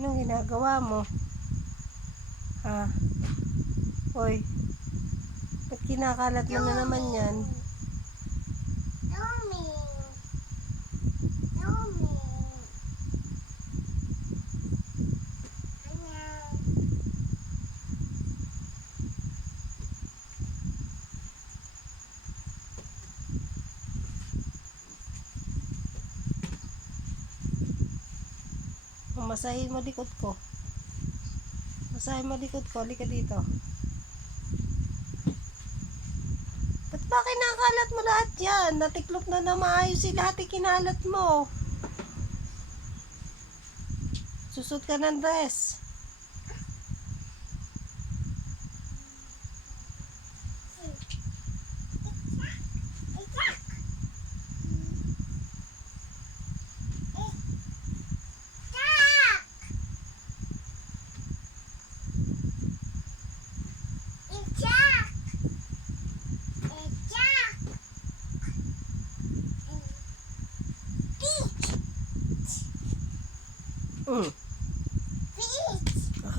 Anong ginagawa mo? Ha? Hoy, ba't kinakalat mo na naman yan? Masahin mo likod ko. Masahin mo likod ko. Halika dito. Ba't ba kinakalat mo lahat yan? Natiklop na na maayos si lahat kinalat mo. Susot ka ng dress.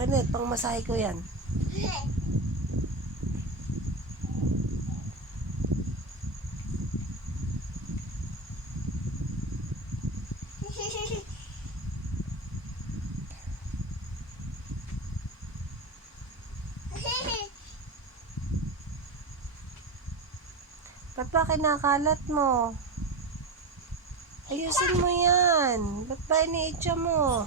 Akin na, pang masahe ko yan. Ba't ba kinakalat mo? Ayusin mo yan. Ba't ba iniitsa mo?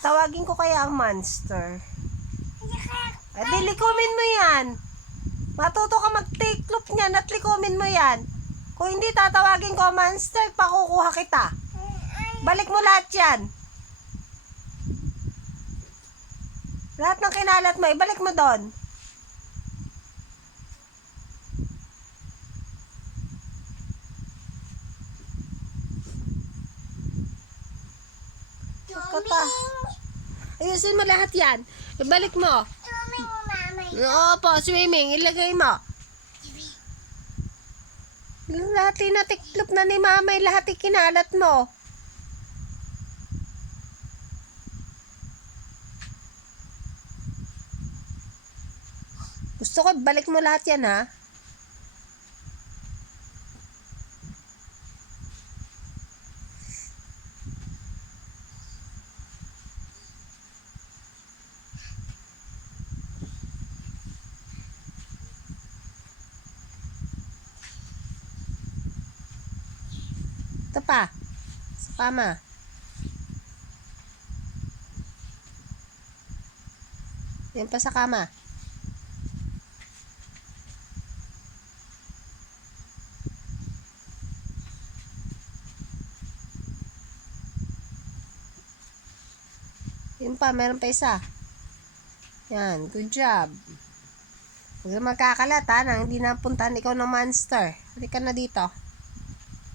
Tawagin ko kaya ang monster. Di likumin mo yan. Matuto ka mag-tiklop niyan at likumin mo yan. Kung hindi, tatawagin ko ang monster, pakukuha kita. Balik mo lahat yan. Lahat ng kinalat mo, ibalik mo doon. Ayusin mo lahat yan. Ibalik mo. Opo, swimming. Ilagay mo. Lahat tinatiklop na ni mama. Lahat ikinalat mo. Gusto ko, balik mo lahat yan, ha? Ito pa. Sa kama. Yan pa sa kama. Yan pa, meron pa isa. Yan, good job. Huwag na magkakalat, ha, nang hindi napuntahan ikaw ng monster. Halika na dito.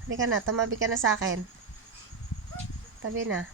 Halika na, tumabi ka na sa akin. Tabi na.